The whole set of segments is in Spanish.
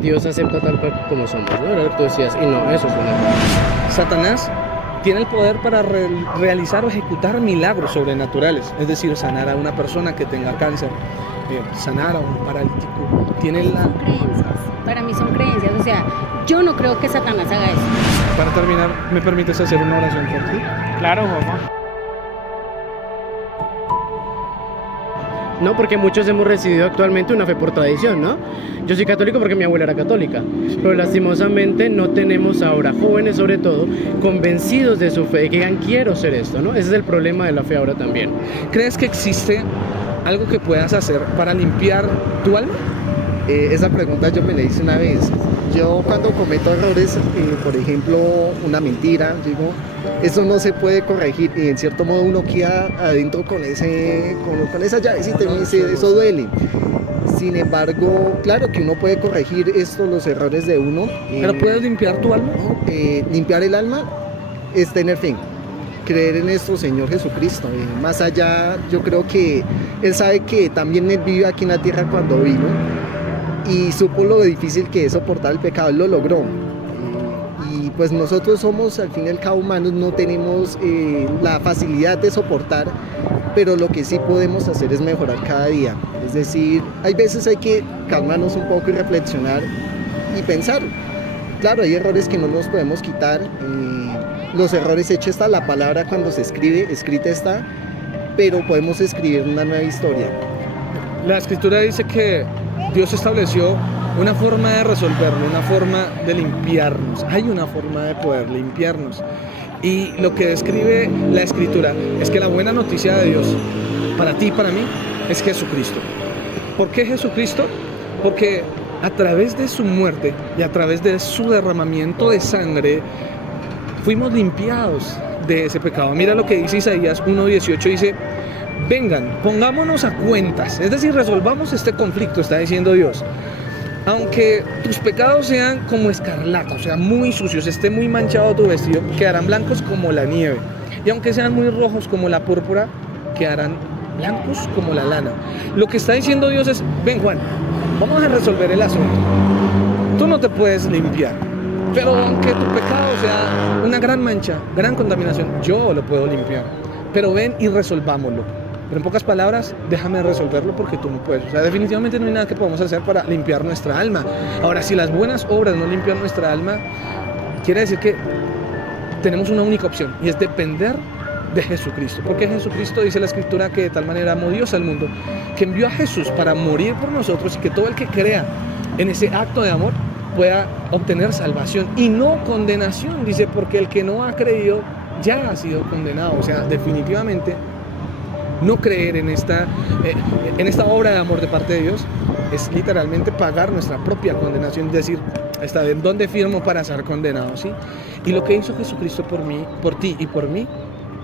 Dios acepta tal cual como somos, ¿no? Era lo que tú decías, y no, eso es un error. Satanás tiene el poder para realizar o ejecutar milagros sobrenaturales, es decir, sanar a una persona que tenga cáncer, sanar a un paralítico. Tiene la... Son creencias, para mí son creencias, o sea, yo no creo que Satanás haga eso. Para terminar, ¿me permites hacer una oración por ti? Claro, Juanjo. No, porque muchos hemos recibido actualmente una fe por tradición, ¿no? Yo soy católico porque mi abuela era católica, pero lastimosamente no tenemos ahora jóvenes, sobre todo, convencidos de su fe, que digan, quiero ser esto, ¿no? Ese es el problema de la fe ahora también. ¿Crees que existe algo que puedas hacer para limpiar tu alma? Esa pregunta yo me la hice una vez. Yo cuando cometo errores, por ejemplo, una mentira, digo, eso no se puede corregir y en cierto modo uno queda adentro con esa llavecita y uno dice, eso duele. Sin embargo, claro que uno puede corregir los errores de uno. ¿Pero puedes limpiar tu alma? Limpiar el alma es tener fe, creer en nuestro Señor Jesucristo. Más allá, yo creo que Él sabe que también Él vive aquí en la tierra cuando vino y supo lo difícil que es soportar el pecado, Él lo logró. Y pues nosotros somos al fin y al cabo humanos, no tenemos la facilidad de soportar, pero lo que sí podemos hacer es mejorar cada día. Es decir, hay veces hay que calmarnos un poco y reflexionar y pensar. Claro, hay errores que no nos podemos quitar, los errores hechos está, la palabra cuando se escribe, escrita está, pero podemos escribir una nueva historia. La escritura dice que Dios estableció una forma de resolverlo, una forma de limpiarnos. Hay una forma de poder limpiarnos. Y lo que describe la escritura es que la buena noticia de Dios para ti y para mí es Jesucristo. ¿Por qué Jesucristo? Porque a través de su muerte y a través de su derramamiento de sangre fuimos limpiados de ese pecado. Mira lo que dice Isaías 1:18, dice: vengan, pongámonos a cuentas, es decir, resolvamos este conflicto, está diciendo Dios. Aunque tus pecados sean como escarlata, o sea, muy sucios, esté muy manchado tu vestido, quedarán blancos como la nieve. Y aunque sean muy rojos como la púrpura, quedarán blancos como la lana. Lo que está diciendo Dios es: ven, Juan, vamos a resolver el asunto. Tú no te puedes limpiar, pero aunque tu pecado sea una gran mancha, gran contaminación, yo lo puedo limpiar. Pero ven y resolvámoslo. Pero en pocas palabras, déjame resolverlo porque tú no puedes. O sea, definitivamente no hay nada que podamos hacer para limpiar nuestra alma. Ahora, si las buenas obras no limpian nuestra alma, quiere decir que tenemos una única opción, y es depender de Jesucristo. Porque Jesucristo, dice la Escritura, que de tal manera amó Dios al mundo, que envió a Jesús para morir por nosotros, y que todo el que crea en ese acto de amor pueda obtener salvación y no condenación. Dice, porque el que no ha creído ya ha sido condenado. O sea, definitivamente no creer en esta obra de amor de parte de Dios es literalmente pagar nuestra propia condenación, es decir, ¿hasta dónde firmo para ser condenado? ¿Sí? Y lo que hizo Jesucristo por mí, por ti y por mí,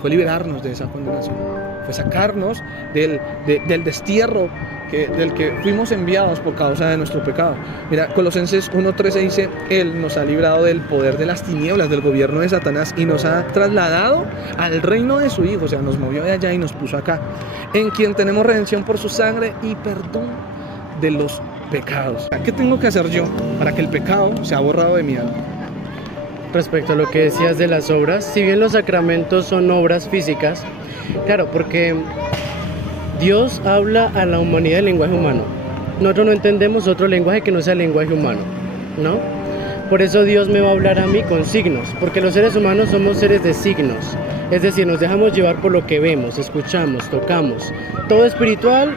fue liberarnos de esa condenación, fue sacarnos del destierro del que fuimos enviados por causa de nuestro pecado. Mira, Colosenses 1:13 dice: Él nos ha librado del poder de las tinieblas, del gobierno de Satanás, y nos ha trasladado al reino de su Hijo. O sea, nos movió de allá y nos puso acá, en quien tenemos redención por su sangre y perdón de los pecados. ¿Qué tengo que hacer yo para que el pecado sea borrado de mi alma? Respecto a lo que decías de las obras, si bien los sacramentos son obras físicas, claro, porque Dios habla a la humanidad en lenguaje humano. Nosotros no entendemos otro lenguaje que no sea el lenguaje humano, ¿no? Por eso Dios me va a hablar a mí con signos, porque los seres humanos somos seres de signos. Es decir, nos dejamos llevar por lo que vemos, escuchamos, tocamos. Todo espiritual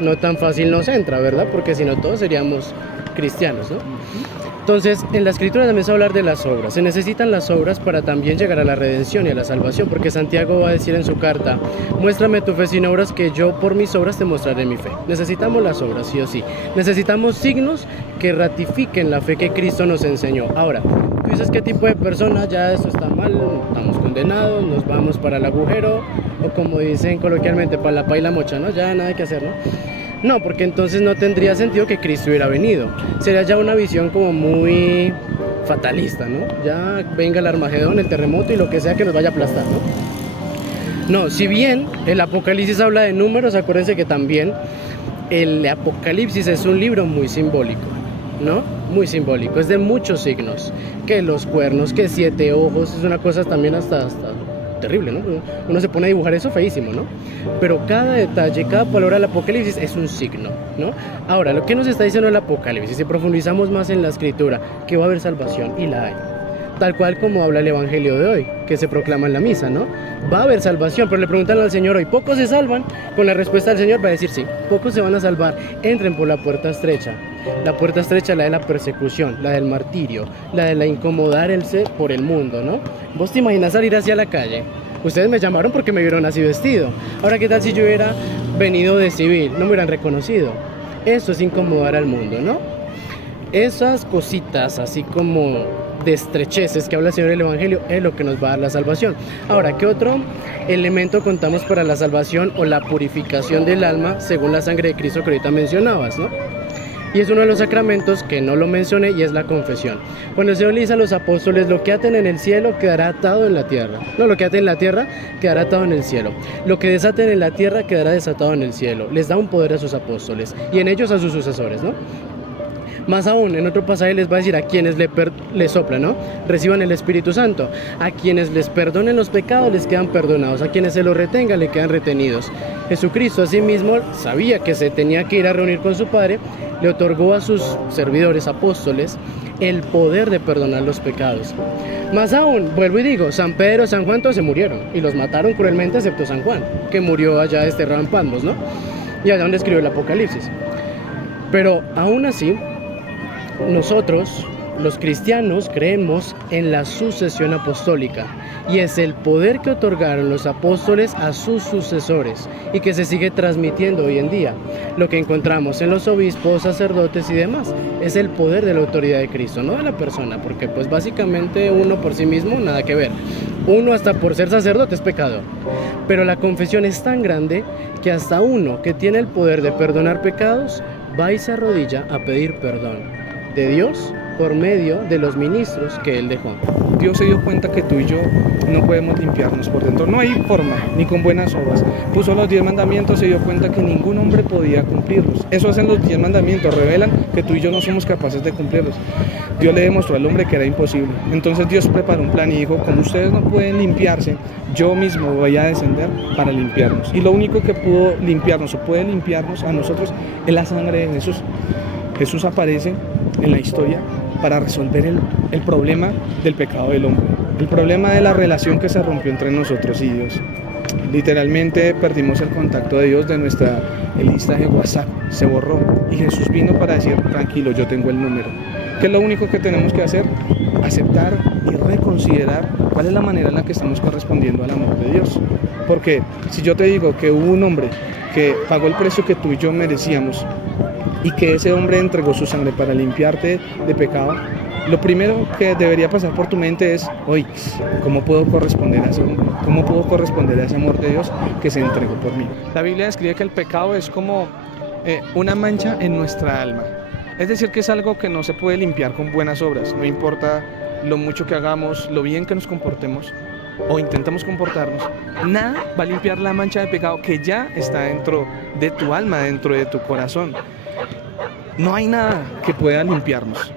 no tan fácil nos entra, ¿verdad? Porque si no todos seríamos cristianos, ¿no? Entonces, en la Escritura también se va a hablar de las obras. Se necesitan las obras para también llegar a la redención y a la salvación, porque Santiago va a decir en su carta: muéstrame tu fe sin obras, que yo por mis obras te mostraré mi fe. Necesitamos las obras, sí o sí. Necesitamos signos que ratifiquen la fe que Cristo nos enseñó. Ahora, tú dices: ¿qué tipo de persona? Ya esto está mal, estamos condenados, nos vamos para el agujero, o como dicen coloquialmente, para la paila mocha, ¿no? Ya nada que hacer, ¿no? No, porque entonces no tendría sentido que Cristo hubiera venido. Sería ya una visión como muy fatalista, ¿no? Ya venga el Armagedón, el terremoto y lo que sea que nos vaya a aplastar, ¿no? No, si bien el Apocalipsis habla de números, acuérdense que también el Apocalipsis es un libro muy simbólico. ¿no? Muy simbólico, es de muchos signos, que los cuernos, que 7 ojos, es una cosa también hasta terrible, ¿no? Uno se pone a dibujar eso feísimo, ¿no? Pero cada detalle, cada palabra del Apocalipsis es un signo, ¿no? Ahora, lo que nos está diciendo el Apocalipsis, si profundizamos más en la escritura, que va a haber salvación, y la hay. Tal cual como habla el Evangelio de hoy, que se proclama en la misa, ¿no? Va a haber salvación, pero le preguntan al Señor hoy, ¿pocos se salvan? Con la respuesta del Señor va a decir sí, pocos se van a salvar, entren por la puerta estrecha. La puerta estrecha, la de la persecución, la del martirio, la de la incomodarse por el mundo, ¿no? Vos te imaginas salir hacia la calle. Ustedes me llamaron porque me vieron así vestido. Ahora, ¿qué tal si yo hubiera venido de civil? No me hubieran reconocido. Eso es incomodar al mundo, ¿no? Esas cositas, así como de estrecheces que habla el Señor en el Evangelio, es lo que nos va a dar la salvación. Ahora, ¿qué otro elemento contamos para la salvación o la purificación del alma según la sangre de Cristo que ahorita mencionabas, ¿no? Y es uno de los sacramentos que no lo mencioné y es la confesión. Cuando el Señor le dice a los apóstoles, lo que aten en el cielo quedará atado en la tierra. No, lo que aten en la tierra quedará atado en el cielo. Lo que desaten en la tierra quedará desatado en el cielo. Les da un poder a sus apóstoles y en ellos a sus sucesores, ¿no? Más aún, en otro pasaje les va a decir a quienes le soplan, ¿no? Reciban el Espíritu Santo. A quienes les perdonen los pecados les quedan perdonados. A quienes se los retengan le quedan retenidos. Jesucristo asimismo sabía que se tenía que ir a reunir con su Padre. Le otorgó a sus servidores apóstoles el poder de perdonar los pecados. Más aún, vuelvo y digo, San Pedro, San Juan todos se murieron y los mataron cruelmente excepto San Juan, que murió allá desterrado en Patmos, ¿no? Y allá donde escribió el Apocalipsis. Pero aún así, nosotros, los cristianos, creemos en la sucesión apostólica y es el poder que otorgaron los apóstoles a sus sucesores y que se sigue transmitiendo hoy en día. Lo que encontramos en los obispos, sacerdotes y demás es el poder de la autoridad de Cristo, no de la persona, porque pues básicamente uno por sí mismo nada que ver. Uno hasta por ser sacerdote es pecador, pero la confesión es tan grande que hasta uno que tiene el poder de perdonar pecados va y se arrodilla a pedir perdón de Dios por medio de los ministros que Él dejó. Dios se dio cuenta que tú y yo no podemos limpiarnos por dentro, no hay forma, ni con buenas obras. Puso los 10 mandamientos, se dio cuenta que ningún hombre podía cumplirlos. Eso hacen los 10 mandamientos, revelan que tú y yo no somos capaces de cumplirlos. Dios le demostró al hombre que era imposible. Entonces Dios preparó un plan y dijo, como ustedes no pueden limpiarse, yo mismo voy a descender para limpiarnos. Y lo único que pudo limpiarnos o puede limpiarnos a nosotros es la sangre de Jesús. Jesús aparece en la historia para resolver el problema del pecado del hombre, el problema de la relación que se rompió entre nosotros y Dios. Literalmente perdimos el contacto de Dios de nuestra lista de WhatsApp, se borró y Jesús vino para decir, tranquilo, yo tengo el número. ¿Qué es lo único que tenemos que hacer? Aceptar y reconsiderar cuál es la manera en la que estamos correspondiendo al amor de Dios. Porque si yo te digo que hubo un hombre que pagó el precio que tú y yo merecíamos, y que ese hombre entregó su sangre para limpiarte de pecado, lo primero que debería pasar por tu mente es, oye, ¿cómo puedo corresponder a ese hombre? ¿Cómo puedo corresponder a ese amor de Dios que se entregó por mí? La Biblia describe que el pecado es como una mancha en nuestra alma. Es decir, que es algo que no se puede limpiar con buenas obras, no importa lo mucho que hagamos, lo bien que nos comportemos o intentamos comportarnos, nada va a limpiar la mancha de pecado que ya está dentro de tu alma, dentro de tu corazón. No hay nada que pueda limpiarnos.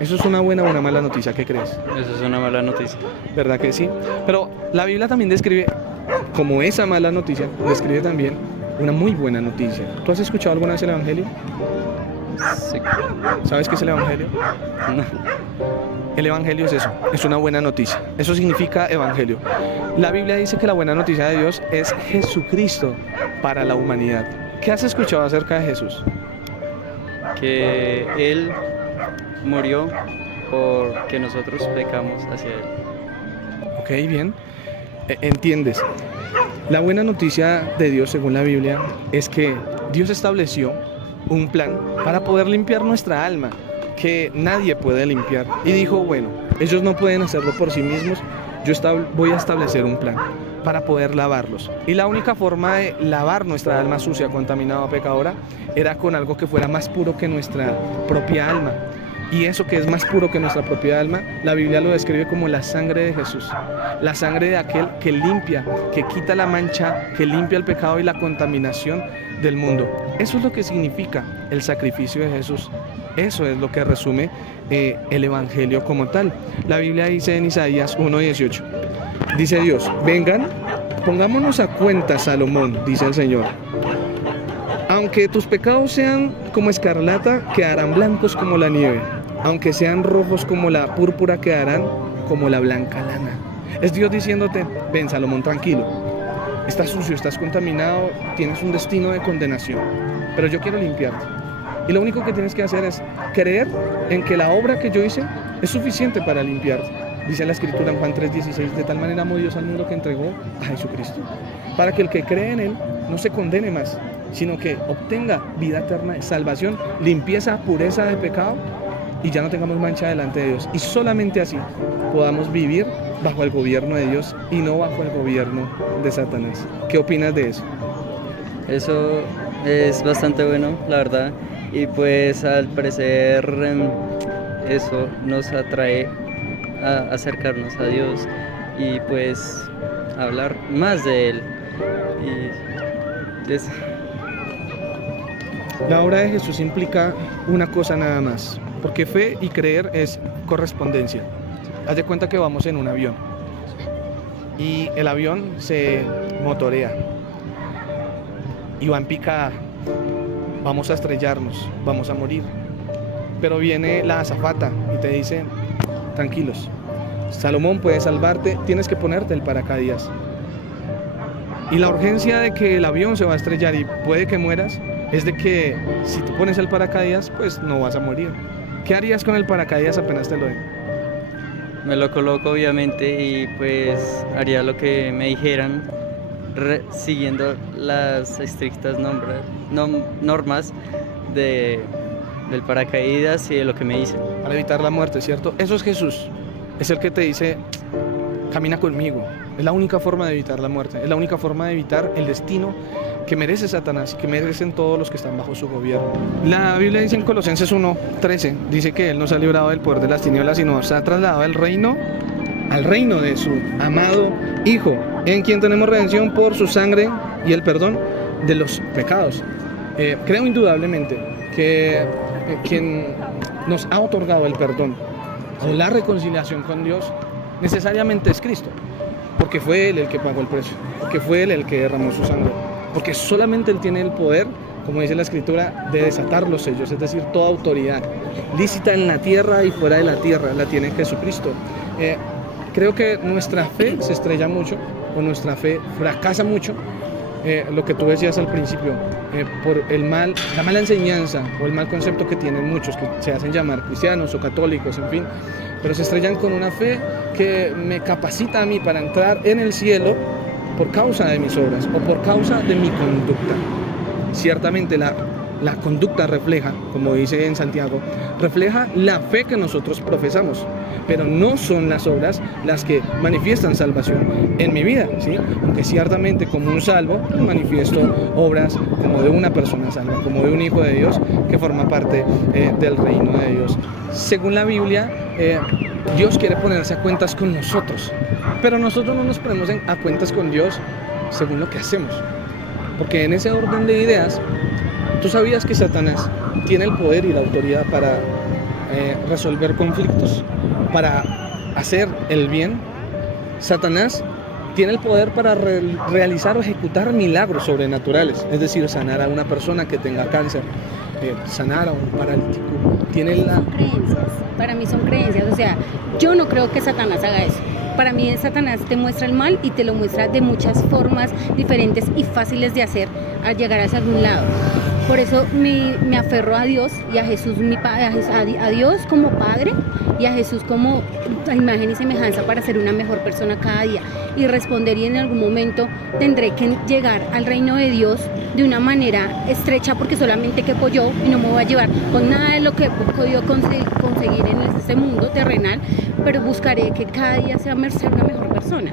¿Eso es una buena o una mala noticia? ¿Qué crees? Eso es una mala noticia. ¿Verdad que sí? Pero la Biblia también describe, como esa mala noticia, describe también una muy buena noticia. ¿Tú has escuchado alguna vez el Evangelio? Sí. ¿Sabes qué es el Evangelio? No. El Evangelio es eso, es una buena noticia. Eso significa Evangelio. La Biblia dice que la buena noticia de Dios es Jesucristo para la humanidad. ¿Qué has escuchado acerca de Jesús? Que Él murió porque nosotros pecamos hacia Él. Ok, bien. Entiendes. La buena noticia de Dios, según la Biblia, es que Dios estableció un plan para poder limpiar nuestra alma, que nadie puede limpiar. Y dijo, bueno, ellos no pueden hacerlo por sí mismos, yo voy a establecer un plan para poder lavarlos. Y la única forma de lavar nuestra alma sucia, contaminada, pecadora, era con algo que fuera más puro que nuestra propia alma. Y eso que es más puro que nuestra propia alma, la Biblia lo describe como la sangre de Jesús. La sangre de aquel que limpia, que quita la mancha, que limpia el pecado y la contaminación del mundo. Eso es lo que significa el sacrificio de Jesús. Eso es lo que resume el Evangelio como tal. La Biblia dice en Isaías 1:18, dice Dios, vengan, pongámonos a cuenta, Salomón, dice el Señor. Aunque tus pecados sean como escarlata, quedarán blancos como la nieve. Aunque sean rojos como la púrpura, quedarán como la blanca lana. Es Dios diciéndote, ven Salomón, tranquilo. Estás sucio, estás contaminado, tienes un destino de condenación, pero yo quiero limpiarte. Y lo único que tienes que hacer es creer en que la obra que yo hice es suficiente para limpiarte. Dice la Escritura en Juan 3:16, de tal manera amó Dios al mundo que entregó a Jesucristo, para que el que cree en Él no se condene más, sino que obtenga vida eterna, salvación, limpieza, pureza de pecado, y ya no tengamos mancha delante de Dios. Y solamente así podamos vivir bajo el gobierno de Dios y no bajo el gobierno de Satanás. ¿Qué opinas de eso? Eso es bastante bueno, la verdad. Y pues al parecer eso nos atrae a acercarnos a Dios y pues hablar más de Él. Y es... La obra de Jesús implica una cosa nada más, porque fe y creer es correspondencia. Haz de cuenta que vamos en un avión y el avión se motorea y va en picada. Vamos a estrellarnos, vamos a morir. Pero viene la azafata y te dice, tranquilos, Salomón puede salvarte, tienes que ponerte el paracaídas. Y la urgencia de que el avión se va a estrellar y puede que mueras es de que si tú pones el paracaídas, pues no vas a morir. ¿Qué harías con el paracaídas apenas te lo den? Me lo coloco obviamente y pues haría lo que me dijeran, siguiendo las estrictas normas del paracaídas y de lo que me dicen. Para evitar la muerte, ¿cierto? Eso es Jesús. Es el que te dice, camina conmigo. Es la única forma de evitar la muerte. Es la única forma de evitar el destino que merece Satanás, que merecen todos los que están bajo su gobierno. La Biblia dice en Colosenses 1:13, dice que Él nos ha librado del poder de las tinieblas y nos ha trasladado al reino de su amado Hijo, en quien tenemos redención por su sangre y el perdón de los pecados. Creo indudablemente que quien nos ha otorgado el perdón o la reconciliación con Dios necesariamente es Cristo, porque fue Él el que pagó el precio, porque fue Él el que derramó su sangre, porque solamente Él tiene el poder, como dice la Escritura, de desatar los sellos, es decir, toda autoridad lícita en la tierra y fuera de la tierra la tiene Jesucristo. Creo que nuestra fe se estrella mucho, o nuestra fe fracasa mucho, lo que tú decías al principio, por la mala enseñanza o el mal concepto que tienen muchos que se hacen llamar cristianos o católicos, en fin, pero se estrellan con una fe que me capacita a mí para entrar en el cielo por causa de mis obras o por causa de mi conducta. Ciertamente la conducta refleja, como dice en Santiago, refleja la fe que nosotros profesamos, pero no son las obras las que manifiestan salvación en mi vida, ¿sí? Aunque ciertamente como un salvo manifiesto obras como de una persona salva, como de un hijo de Dios que forma parte del reino de Dios. Según la Biblia, Dios quiere ponerse a cuentas con nosotros, pero nosotros no nos ponemos a cuentas con Dios según lo que hacemos, porque en ese orden de ideas, ¿tú sabías que Satanás tiene el poder y la autoridad para resolver conflictos, para hacer el bien? Satanás tiene el poder para realizar o ejecutar milagros sobrenaturales, es decir, sanar a una persona que tenga cáncer, sanar a un paralítico. Tiene Son creencias, para mí son creencias, o sea, yo no creo que Satanás haga eso. Para mí Satanás te muestra el mal y te lo muestra de muchas formas diferentes y fáciles de hacer al llegar hacia algún lado. Por eso me aferro a Dios y a Jesús, a Dios como Padre y a Jesús como a imagen y semejanza para ser una mejor persona cada día y responder, y en algún momento tendré que llegar al reino de Dios de una manera estrecha porque solamente quepo yo y no me voy a llevar con nada de lo que he podido conseguir en este mundo terrenal, pero buscaré que cada día sea ser una mejor persona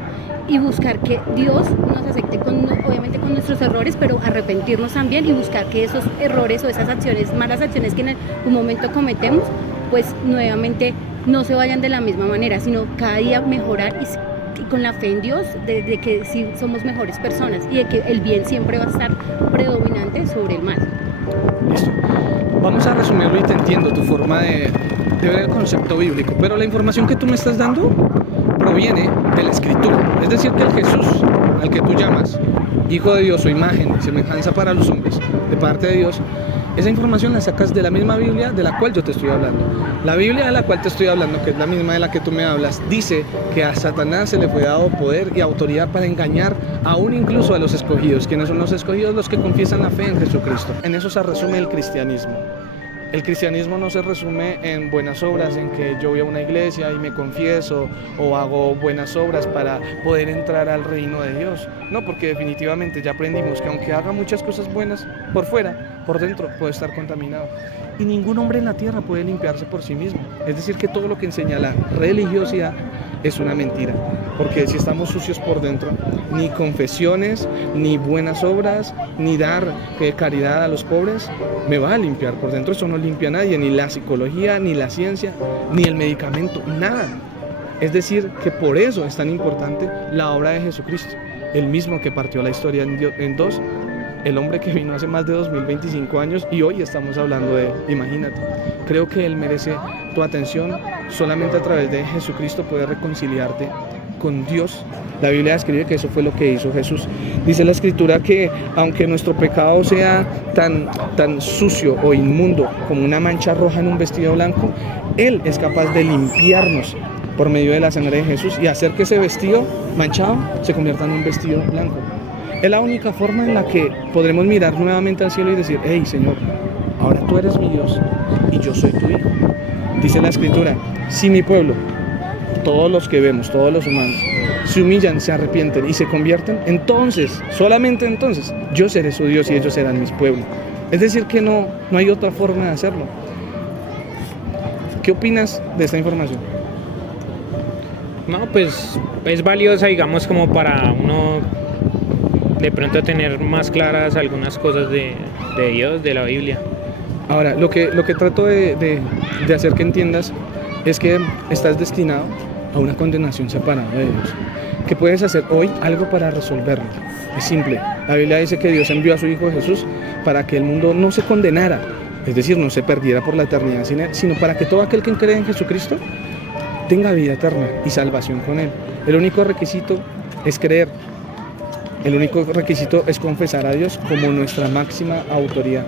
y buscar que Dios nos acepte obviamente con nuestros errores, pero arrepentirnos también y buscar que esos errores o esas acciones, malas acciones que en algún momento cometemos, pues nuevamente no se vayan de la misma manera, sino cada día mejorar y con la fe en Dios de que sí somos mejores personas y de que el bien siempre va a estar predominante sobre el mal. Listo. vamos a resumirlo y te entiendo tu forma de ver el concepto bíblico, pero la información que tú me estás dando proviene de la Escritura. Es decir, que el Jesús al que tú llamas Hijo de Dios o imagen, semejanza para los hombres, de parte de Dios, esa información la sacas de la misma Biblia de la cual yo te estoy hablando. La Biblia de la cual te estoy hablando, que es la misma de la que tú me hablas, dice que a Satanás se le fue dado poder y autoridad para engañar aún incluso a los escogidos. ¿Quiénes son los escogidos? Los que confiesan la fe en Jesucristo. En eso se resume el cristianismo. El cristianismo no se resume en buenas obras, en que yo voy a una iglesia y me confieso o hago buenas obras para poder entrar al reino de Dios. No, porque definitivamente ya aprendimos que aunque haga muchas cosas buenas por fuera, por dentro puede estar contaminado. Y ningún hombre en la tierra puede limpiarse por sí mismo. Es decir, que todo lo que enseña la religiosidad es una mentira. Porque si estamos sucios por dentro, ni confesiones, ni buenas obras, ni dar caridad a los pobres, me va a limpiar por dentro. Eso no limpia a nadie, ni la psicología, ni la ciencia, ni el medicamento, nada. Es decir, que por eso es tan importante la obra de Jesucristo, el mismo que partió la historia en dos, el hombre que vino hace más de 2025 años y hoy estamos hablando de él. Imagínate, creo que él merece tu atención. Solamente a través de Jesucristo puedes reconciliarte con Dios. La Biblia describe que eso fue lo que hizo Jesús. Dice la Escritura que aunque nuestro pecado sea tan sucio o inmundo como una mancha roja en un vestido blanco, Él es capaz de limpiarnos por medio de la sangre de Jesús y hacer que ese vestido manchado se convierta en un vestido blanco. Es la única forma en la que podremos mirar nuevamente al cielo y decir: hey Señor, ahora tú eres mi Dios y yo soy tu hijo. Dice la Escritura: si mi pueblo, todos los que vemos, todos los humanos, se humillan, se arrepienten y se convierten, entonces, solamente entonces, yo seré su Dios y ellos serán mis pueblos. Es decir, que no hay otra forma de hacerlo. ¿Qué opinas de esta información? No, pues es valiosa, digamos, como para uno de pronto tener más claras algunas cosas de Dios, de la Biblia. Ahora, lo que trato de hacer que entiendas es que estás destinado a una condenación separada de Dios. ¿Qué puedes hacer hoy? Algo para resolverlo. Es simple. La Biblia dice que Dios envió a su Hijo Jesús para que el mundo no se condenara, es decir, no se perdiera por la eternidad sin Él, sino para que todo aquel que cree en Jesucristo tenga vida eterna y salvación con Él. El único requisito es creer. El único requisito es confesar a Dios como nuestra máxima autoridad.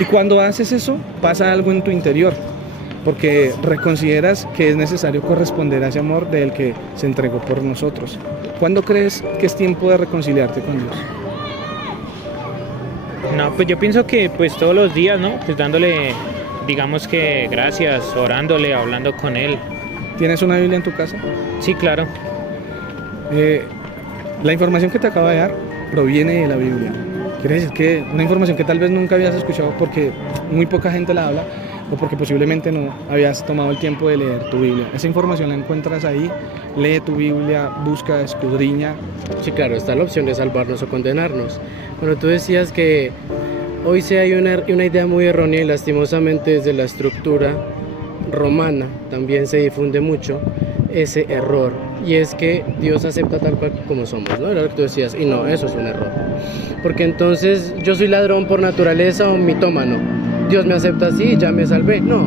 Y cuando haces eso, pasa algo en tu interior, porque reconsideras que es necesario corresponder a ese amor del que se entregó por nosotros. ¿Cuándo crees que es tiempo de reconciliarte con Dios? No, pues yo pienso que pues todos los días, ¿no? Pues dándole, digamos que gracias, orándole, hablando con Él. ¿Tienes una Biblia en tu casa? Sí, claro. La información que te acabo de dar proviene de la Biblia. Quiere decir que una información que tal vez nunca habías escuchado porque muy poca gente la habla o porque posiblemente no habías tomado el tiempo de leer tu Biblia. Esa información la encuentras ahí, lee tu Biblia, busca, escudriña. Sí, claro, está la opción de salvarnos o condenarnos. Bueno, tú decías que hoy sí hay una idea muy errónea y lastimosamente desde la estructura romana también se difunde mucho ese error, y es que Dios acepta tal cual como somos, ¿no? Era lo que tú decías, y no, eso es un error, porque entonces yo soy ladrón por naturaleza o mitómano, Dios me acepta así y ya me salvé. No,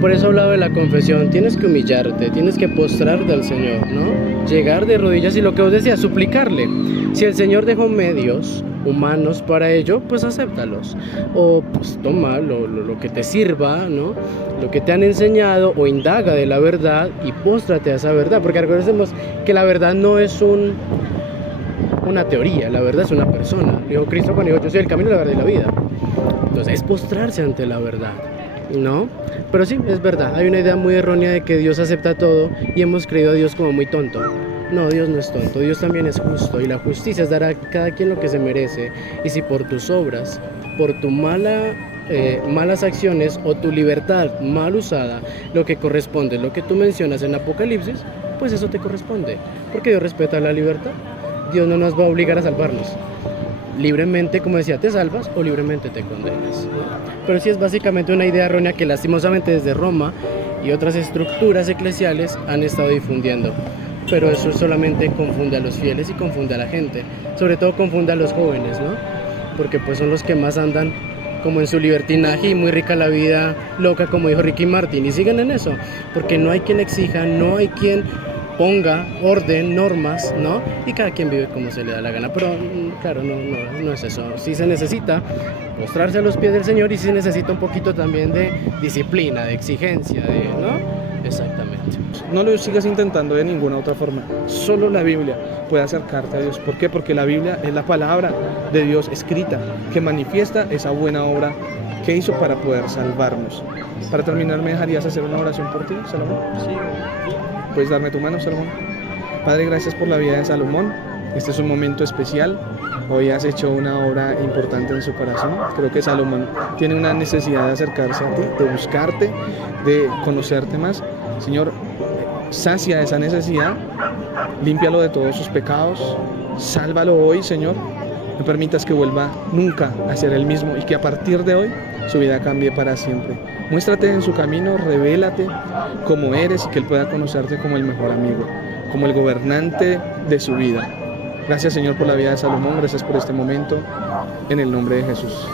por eso he hablado de la confesión, tienes que humillarte, tienes que postrarte al Señor, ¿no? Llegar de rodillas y lo que vos decías, suplicarle. Si el Señor dejó medios humanos para ello, pues acéptalos, o pues toma lo que te sirva, ¿no? Lo que te han enseñado, o indaga de la verdad y póstrate a esa verdad, porque recordemos que la verdad no es una teoría, la verdad es una persona. Dijo Cristo cuando dijo: yo soy el camino, la verdad y la vida. Entonces es postrarse ante la verdad, ¿no? Pero sí, es verdad, hay una idea muy errónea de que Dios acepta todo y hemos creído a Dios como muy tonto. No, Dios no es tonto, Dios también es justo, y la justicia es dar a cada quien lo que se merece. Y si por tus obras, por tu malas acciones o tu libertad mal usada, lo que corresponde, lo que tú mencionas en Apocalipsis, pues eso te corresponde, porque Dios respeta la libertad. Dios no nos va a obligar a salvarnos. Libremente, como decía, te salvas o libremente te condenas, ¿no? Pero sí es básicamente una idea errónea que lastimosamente desde Roma y otras estructuras eclesiales han estado difundiendo. Pero eso solamente confunde a los fieles y confunde a la gente. Sobre todo confunde a los jóvenes, ¿no? Porque pues son los que más andan como en su libertinaje y muy rica la vida loca, como dijo Ricky Martin, y siguen en eso, porque no hay quien exija, no hay quien ponga orden, normas, ¿no? Y cada quien vive como se le da la gana, pero claro, no es eso. Sí se necesita postrarse a los pies del Señor y sí se necesita un poquito también de disciplina, de exigencia, ¿no? Exactamente. No lo sigas intentando de ninguna otra forma. Solo la Biblia puede acercarte a Dios. ¿Por qué? Porque la Biblia es la palabra de Dios escrita que manifiesta esa buena obra que hizo para poder salvarnos. Para terminar, ¿me dejarías hacer una oración por ti, Salomón? Sí. ¿Puedes darme tu mano, Salomón? Padre, gracias por la vida de Salomón. Este es un momento especial. Hoy has hecho una obra importante en su corazón. Creo que Salomón tiene una necesidad de acercarse a ti, de buscarte, de conocerte más. Señor, sacia esa necesidad, límpialo de todos sus pecados, sálvalo hoy, Señor. No permitas que vuelva nunca a ser el mismo y que a partir de hoy su vida cambie para siempre. Muéstrate en su camino, revélate como eres y que él pueda conocerte como el mejor amigo, como el gobernante de su vida. Gracias, Señor, por la vida de Salomón, gracias por este momento, en el nombre de Jesús.